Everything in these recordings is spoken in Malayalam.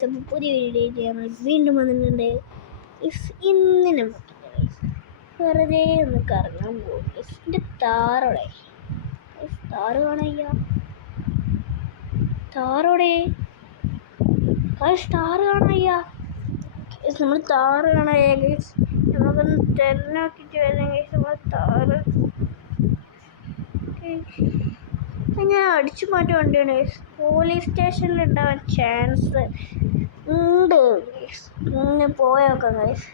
പുതിയ വീഡിയോ നമ്മൾ വീണ്ടും വന്നിട്ടുണ്ട്. ഇന്ന് നമ്മൾ വെറുതെ ഒന്ന് കറങ്ങാൻ പോകും. എൻ്റെ താറോടെ താറ് കാണയ്യ, താറോടെ താറ് കാണയ്യ, നമ്മൾ താറ് കാണയ്യ. നമുക്കൊന്ന് തെരഞ്ഞോക്കിയിട്ട് വരാം. നമ്മൾ താറ് ഞാൻ അടിച്ചു മാറ്റി വണ്ടിയാണ്. പോലീസ് സ്റ്റേഷനിൽ ഉണ്ടാവാൻ ചാൻസ് ഉണ്ട്. ഇങ്ങനെ പോയേക്കാം ഗൈസ്.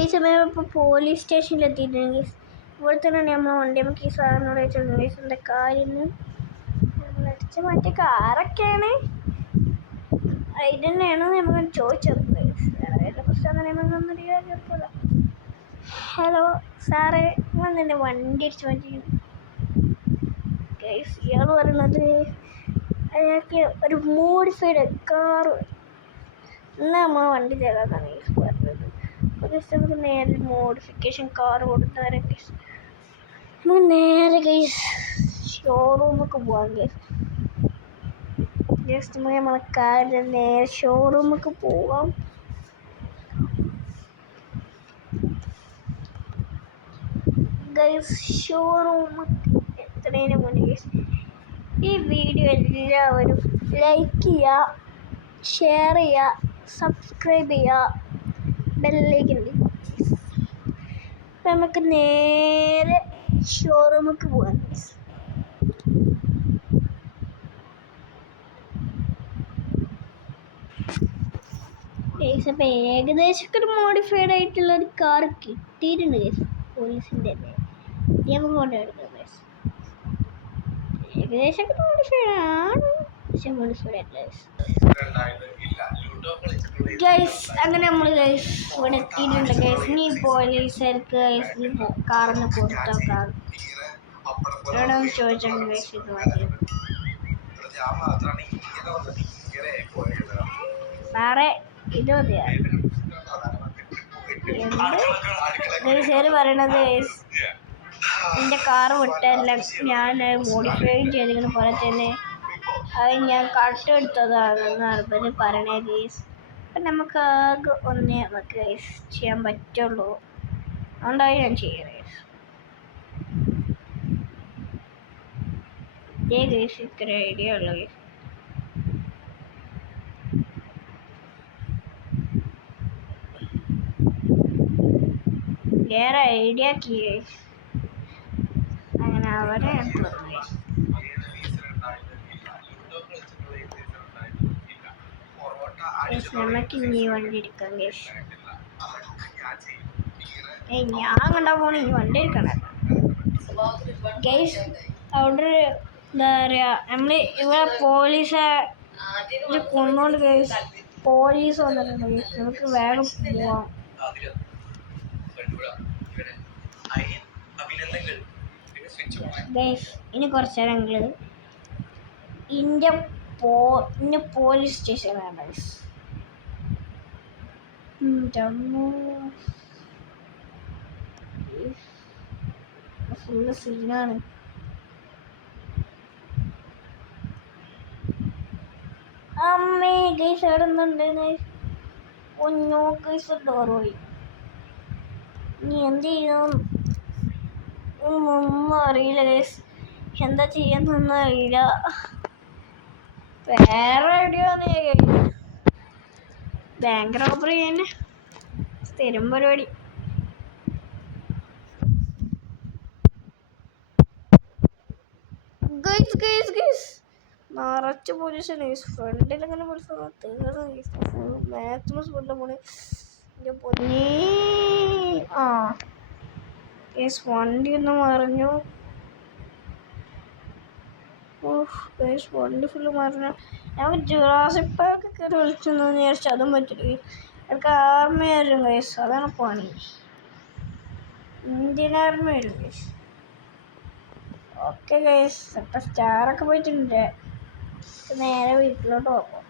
ഈ സമയം ഇപ്പോൾ പോലീസ് സ്റ്റേഷനിൽ എത്തിയിട്ടുണ്ട്. ഇവിടെ തന്നെയാണ് നമ്മൾ വണ്ടി നമുക്ക് ഈ സാറിനോട് ചോദിച്ചത് എന്താ കാര്യം. നമ്മൾ അടിച്ചു മാറ്റിയ കാറൊക്കെയാണ്, ഇത് തന്നെയാണ് നമുക്ക് ചോദിച്ചത്. ഹലോ സാറേ, ഞാൻ തന്നെ വണ്ടി അടിച്ചു മാറ്റി. ഇയാൾ പറയുന്നത് അയാൾക്ക് ഒരു മോഡിഫൈഡ് കാറ് എന്നാൽ നമ്മൾ വണ്ടി തരാമെന്നാണ് പറഞ്ഞത്. നമുക്ക് നേരെ മോഡിഫിക്കേഷൻ കാർ കൊടുത്തവരൊക്കെ നമുക്ക് നേരെ ഷോറൂമൊക്കെ പോകാം. ജസ്റ്റ് നമ്മളെ കാറിൽ നേരെ ഷോറൂമൊക്കെ പോവാം. ഷോറൂം എത്തുന്നതിന് മുന്നേ ഈ വീഡിയോ എല്ലാവരും ലൈക്ക് ചെയ്യുക, ഷെയർ ചെയ്യുക, സബ്സ്ക്രൈബ് ചെയ്യുക, ബെല്ലൈക്കൻ. നമുക്ക് നേരെ ഷോറൂമൊക്കെ പോകാം. അപ്പം ഏകദേശം ഒരു മോഡിഫൈഡ് ആയിട്ടുള്ള ഒരു കാർ കിട്ടിയിട്ടുണ്ട് പോലീസിൻ്റെ. നമുക്ക് കൊണ്ടുവരുന്നത് ഏകദേശം മോഡിഫൈഡ് ആണ്, പക്ഷെ മോഡിഫൈഡ് അല്ല ഗൈസ്. അങ്ങനെ നമ്മൾ ഇവിടെ എത്തിയിട്ടുണ്ട് ഗൈസ്. ഇനി പോലീസുകാർക്ക് കാറിന് കൊടുത്തോക്കാം ഇവിടെ ചോദിച്ചിട്ടുണ്ട് ഗൈസ്. ഇത് മതി സാറേ, ഇത് മതിയാ ഗൈസ് പറയണത്. എൻ്റെ കാറ് വിട്ടല്ല, ഞാൻ മോഡിഫൈ ചെയ്തിരിക്കുന്ന പോലെ തന്നെ അത് ഞാൻ കട്ടെടുത്തതാണെന്നാണ് ഇവര് പറയണേ ഗൈസ്. അപ്പം നമുക്ക് ആകെ ഒന്നേ നമുക്ക് ഗൈസ് ചെയ്യാൻ പറ്റുള്ളൂ, അതുകൊണ്ടാണ് ഞാൻ ചെയ്യുന്നത് ഗൈസ്. ഇത്ര ഐഡിയ ഉള്ളു ഗൈസ്. വേറെ ഐഡിയ ആക്കി ഗൈസ്. അങ്ങനെ അവിടെ നമുക്ക് ഇനി വണ്ടി എടുക്കാം ഗൈസ്. ഞാൻ കണ്ടാ പോണ ഈ വണ്ടി എടുക്കണം ഗൈസ്. അവിടെ എന്താ പറയുക, നമ്മൾ ഇവിടെ പോലീസ് കൊന്നോണ്ട് ഗൈസ്. പോലീസ് വന്നിട്ടുണ്ട് ഗൈസ്, നമുക്ക് വേഗം പോവാം ഗൈസ്. ഇനി കുറച്ച് നേരങ്ങൾ ഇന്ത്യ പോലീസ് സ്റ്റേഷനാണ് ഗൈസ്. ഫുള്ള് സീനാണ്. അമ്മേ ഗൈസ്, അവിടെ എന്തുണ്ട്? ഒന്നോ ഗൈസ് ഡോർ പോയി. ഇനി എന്ത് ചെയ്യും ഒന്നും അറിയില്ല ഗൈസ്. എന്താ ചെയ്യാന്നൊന്നും അറിയില്ല. വേറെ ഐഡിയ ബാങ്ക് റോബറി തന്നെ സ്ഥിരം പരിപാടി. നിറച്ച് പോലീസാണ് ഫ്രണ്ടിൽ അങ്ങനെ മാക്സിമം സ്പീഡിൽ പോണേ. വണ്ടി ഒന്ന് മറിഞ്ഞു. വണ്ടി ഫുള്ള് മറിഞ്ഞു. ഞങ്ങൾക്ക് ജുറാസിക് പാർക്ക് കയറി വിളിച്ചെന്ന് വിചാരിച്ചു, അതും പറ്റില്ല. എനിക്ക് ആർമി വരും ഗൈസ്, അതാണ് പണി. ഇന്ത്യൻ ആർമി വരും ഗൈസ്. ഓക്കെ ഗൈസ്, ഇപ്പം സ്റ്റാറൊക്കെ പോയിട്ടുണ്ട്. നേരെ വീട്ടിലോട്ട് പോകാം.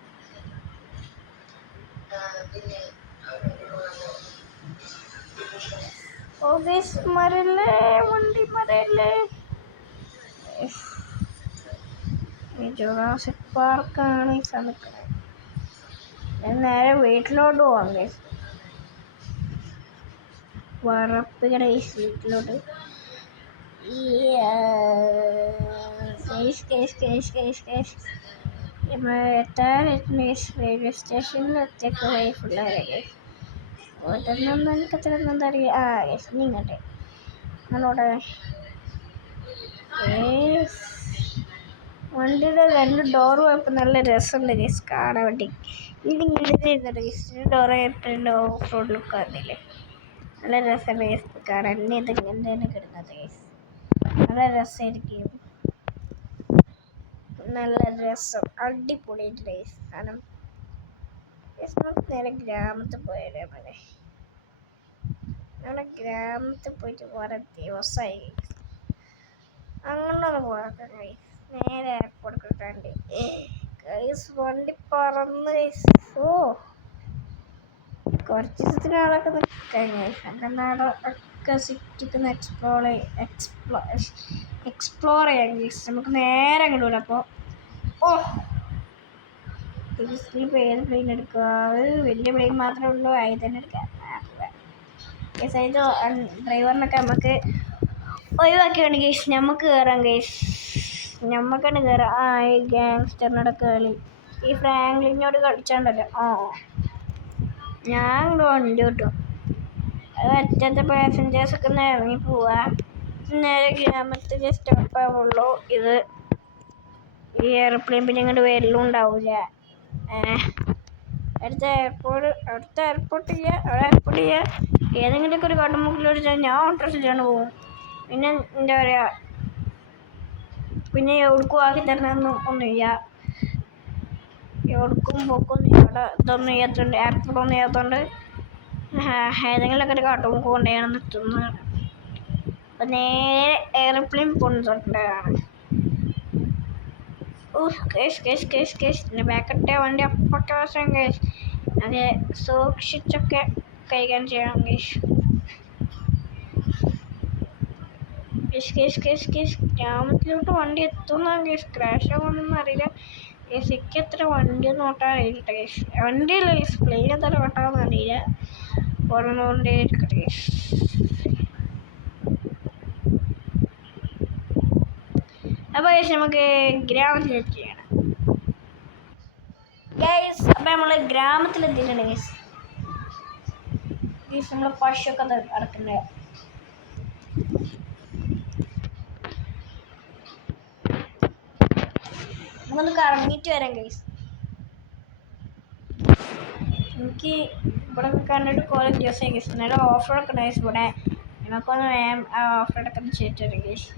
ഓ ഗൈസ് മരല്ലേ, വണ്ടി മരല്ലേ. ജുറാസിക് പാർക്കാണ് ഈ സ്ഥലത്ത്. ഞാൻ നേരെ വീട്ടിലോട്ട് പോവാം ഗൈസ്. വറപ്പിക്കണ ഈ വീട്ടിലോട്ട്. റെയിൽവേ സ്റ്റേഷനിൽ എത്തിയൊക്കെ ഫുള്ളായി. ഒന്നും എനിക്കത്ര എന്താ അറിയാം. ഗൈസ് നിങ്ങട്ടെ നമ്മളോടെ വണ്ടിയുടെ 2 ഡോറ് പോയപ്പോൾ നല്ല രസമുണ്ട് ഗൈസ് കാണാൻ വേണ്ടി. ഇങ്ങനെ ഗൈസ് ഡോറ് ആയിട്ട് ഓഫ് റോഡ് ലുക്ക് ആയിരുന്നില്ലേ, നല്ല രസമുണ്ട് ഗൈസ് കാണാൻ. ഇങ്ങനെ കിടക്കുന്നത് ഗൈസ് നല്ല രസമായിരിക്കും, നല്ല രസം, അടിപൊളിയായിട്ട് ഗൈസ്. കാരണം നേരെ ഗ്രാമത്തിൽ പോയാലേ മതി. നമ്മുടെ ഗ്രാമത്തിൽ പോയിട്ട് കുറെ ദിവസമായി. അങ്ങനെ പോകാത്ത ഗൈസ് നേരെ എയർപോർട്ട് കിട്ടാണ്ട് ഗൈസ് വണ്ടി പറന്ന് ഗൈസ്. കുറച്ച് ദിവസത്തിനാളൊക്കെ നിൽക്കാം ഗൈസ്. എൻ്റെ നാടൊക്കെ സിറ്റിക്ക് എക്സ്പ്ലോർ ചെയ്യാം ഗൈസ്. നമുക്ക് നേരെ അങ്ങോട്ട് വിടാം. അപ്പോൾ ഇപ്പോൾ ഏത് പ്ലെയിൻ എടുക്കുക? വലിയ പ്ലെയിൻ മാത്രമേ ഉള്ളൂ, ആയി തന്നെ എടുക്കാം. ഡ്രൈവറിനൊക്കെ നമുക്ക് ഒഴിവാക്കിയാണ് ഗൈസ്. നമുക്ക് കയറാം ഗൈസ്, ഞമ്മക്കാണ് കയറാം. ഈ ഗാങ്സ്റ്ററിനോട് കളി ഈ ഫ്രാങ്ക്ലിനോട് കളിച്ചാണ്ടല്ലോ. ഞാൻ വണ്ടി കിട്ടും. അത് അറ്റത്തെ പാസഞ്ചേഴ്സൊക്കെ ഒന്ന് ഇറങ്ങി പോവാ. നേരെ ഗ്രാമത്തിൽ സ്റ്റോപ്പ് ആവുള്ളൂ. ഇത് ഈ എയർപ്ലെയിൻ പിന്നെ ഇങ്ങോട്ട് വരലും ഉണ്ടാവില്ല. അടുത്ത എയർപോർട്ട് ചെയ്യുക. ഏതെങ്കിലുമൊക്കെ ഒരു കടുമുക്കിലോട് ഞാൻ ഓട്ടോറിച്ചാണ് പോകും. പിന്നെ എന്താ പറയുക, പിന്നെ എവിടേക്കും ആക്കി തരണമെന്നും ഒന്നുമില്ല. എവിടേക്കും പോക്കൊന്നും ഇവിടെ ഇതൊന്നും ചെയ്യാത്തതുകൊണ്ട്, എയർപോർട്ടൊന്നും ചെയ്യാത്തതുകൊണ്ട് ഏതെങ്കിലുമൊക്കെ ഒരു കാട്ടുമുക്ക് കൊണ്ടുപോയാണ് നിർത്തുന്നതാണ്. അപ്പം നേരെ എയർപ്ലെയിൻ പോകുന്നതാണ്. ബാക്കട്ടെ വണ്ടി അപ്പൊക്കെ വശം കേസ്. അത് സൂക്ഷിച്ചൊക്കെ കൈകാര്യം ചെയ്യണം കേസ്. ഗ്രാമത്തിലോട്ട് വണ്ടി എത്തുന്ന കേസ്. ക്രാഷ് ആവുമെന്നൊന്നും അറിയില്ല കേസ്. എത്ര വണ്ടി ഒന്നും ഓട്ടാൻ അറിയില്ല കേസ്. വണ്ടിയില്ല കേസ്, പ്ലെയിൻ എത്ര ഓട്ടാമെന്ന് അറിയില്ല. ഓടുന്നതുകൊണ്ടേ ഇരിക്കട്ടെ കേസ്. അപ്പോൾ കേസ് നമുക്ക് ഗ്രാമത്തിലെത്തി ചെയ്യണം ഗൈസ്. അപ്പം നമ്മൾ ഗ്രാമത്തിലെത്തിയിട്ടുണ്ട് ഗൈസ്. നമ്മൾ പശുവൊക്കെ നടക്കുന്നത്. നമുക്കൊന്ന് കറങ്ങിയിട്ട് വരാം ഗൈസ്. എനിക്ക് ഇവിടെ കണ്ടിട്ട് കുറേ ദിവസമായി ഗൈസ്. നല്ല ഓഫ് റോഡൊക്കെ ഉണ്ട് ഗൈസ് ഇവിടെ. നമുക്കൊന്ന് ഓഫ് റോഡൊക്കെ ഒന്ന് ചെയ്തിട്ട് വരാം ഗൈസ്.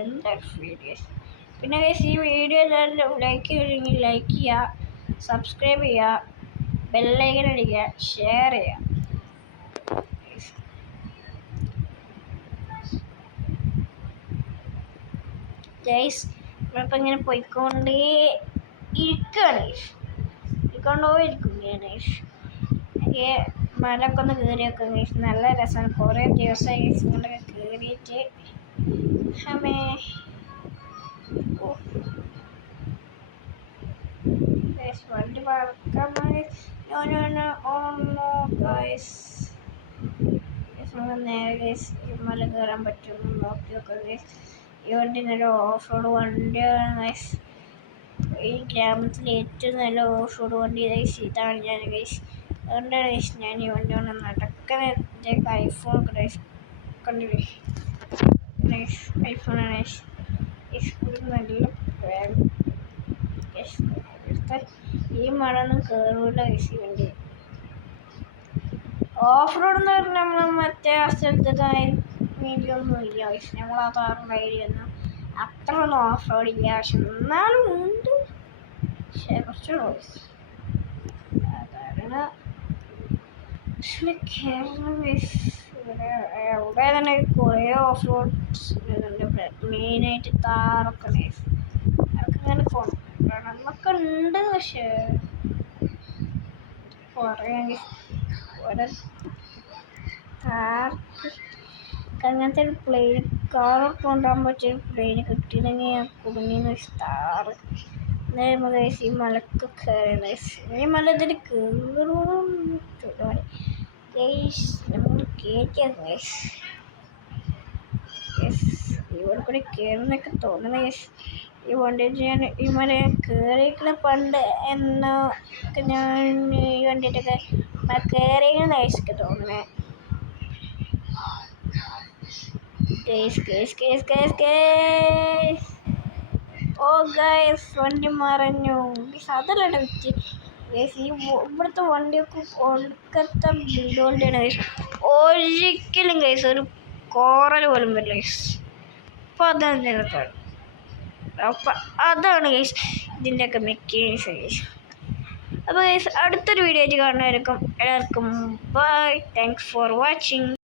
എന്താ വീഡിയോസ്. പിന്നെ ഗൈസ് ഈ വീഡിയോ എല്ലാവരും ലൈക്ക് ചെയ്തെങ്കിൽ ലൈക്ക് ചെയ്യുക, സബ്സ്ക്രൈബ് ചെയ്യുക, ബെല്ലൈക്കൺ അടിക്കുക, ഷെയർ ചെയ്യുക ഗൈസ്. നമ്മളിപ്പോൾ ഇങ്ങനെ പോയിക്കൊണ്ടേയിരിക്കുകയാണ് ഗൈസ്. ഗൈസ് എനിക്ക് മലൊക്കെ ഒന്ന് കയറി വെക്കാം ഗൈസ്. നല്ല രസമാണ്. കുറേ ദിവസമായി ഗൈസ് ഇങ്ങോട്ടൊക്കെ കയറിയിട്ട്. വണ്ടി പറക്കാൻ നേരെ ഗൈസ് മല കയറാൻ പറ്റുമെന്ന് നോക്കി നോക്കാം ഗൈസ്. ഈ വണ്ടി നല്ല ഓഫ് റോഡ് വണ്ടിയാണ് ഗൈസ്. ഈ ഗ്രാമത്തിലെ ഏറ്റവും നല്ല ഓഫ് റോഡ് വണ്ടി ഗൈസ് ഇതാണ് ഞാൻ ഗൈസ്. അതുകൊണ്ടാണ് ഗൈസ് ഞാൻ ഈ വണ്ടി കൊണ്ട് നടക്കുന്നത്. ഐഫോൺ ഒക്കെ ഗൈസ് കണ്ടില്ലേ, ഐഫോണാണ് ഗൈസ്. നല്ല ഈ മഴ ഒന്നും കയറൂല ഗൈസ്. ഈ വണ്ടി ഓഫ് റോഡ് എന്ന് പറഞ്ഞാൽ നമ്മൾ മറ്റേ സ്ഥലത്തൊക്കെ വീഡിയോ ഒന്നും ഇല്ല ഗൈസ്. നമ്മൾ ആ താറുള്ള ഏരിയ ഒന്നും അത്ര ഒന്നും ഓഫ് റോഡ് ഇല്ല. പക്ഷെ എന്നാലും ഉണ്ട്, പക്ഷേ കുറച്ചുകൂടെ ഗൈസ്. സാധാരണ ഇവിടെ തന്നെ കുറേ ഓഫ് റോഡ്സ് മെയിനായിട്ട് താറൊക്കെ ഗൈസ്. അതൊക്കെ ഇങ്ങനെ കൊണ്ടൊക്കെ ഉണ്ട്. പക്ഷേ കുറേ താർ അങ്ങനത്തെ ഒരു പ്ലെയിൻ കാറൊക്കെ കൊണ്ടുപോകാൻ പറ്റിയൊരു പ്ലെയിൻ കിട്ടിയില്ലെങ്കിൽ ഞാൻ കുടുങ്ങിന്ന് സ്റ്റാർ നേരം ഗൈസ് ഈ മലക്ക് കയറി ഈ മല ഇതിന് കയറും ഗൈസ് നമ്മൾ കയറ്റിയ ഗൈസ് ഇവിടെ കൂടി കയറുന്നൊക്കെ തോന്നുന്നു ഗൈസ് ഈ വണ്ടി ഞാൻ ഈ മല കയറിയിരിക്കണ പണ്ട് എന്നൊക്കെ ഞാൻ ഈ വണ്ടിയിട്ടൊക്കെ കയറിയിരിക്കണ ഗൈസൊക്കെ തോന്നുന്നേ ഓ ഗൈസ് വണ്ടി മറഞ്ഞു അതല്ല വിറ്റ് ഗൈസ് ഈ ഇവിടുത്തെ വണ്ടിയൊക്കെ ഒടുക്കത്തെ ബിൽഡ് വണ്ടിയാണ് ഗൈസ് ഒരിക്കലും ഗൈസ് ഒരു കോറൽ പോലും വരില്ല ഗൈസ് അപ്പോൾ അതാണ് നിലക്കാണ് അപ്പം അതാണ് ഗൈസ് ഇതിൻ്റെയൊക്കെ മെക്കാനിക്സ് ഗൈസ് അപ്പോൾ ഗൈസ് അടുത്തൊരു വീഡിയോ ആയിട്ട് കാണുന്നതായിരിക്കും എല്ലാവർക്കും ബൈ താങ്ക്സ് ഫോർ വാച്ചിങ്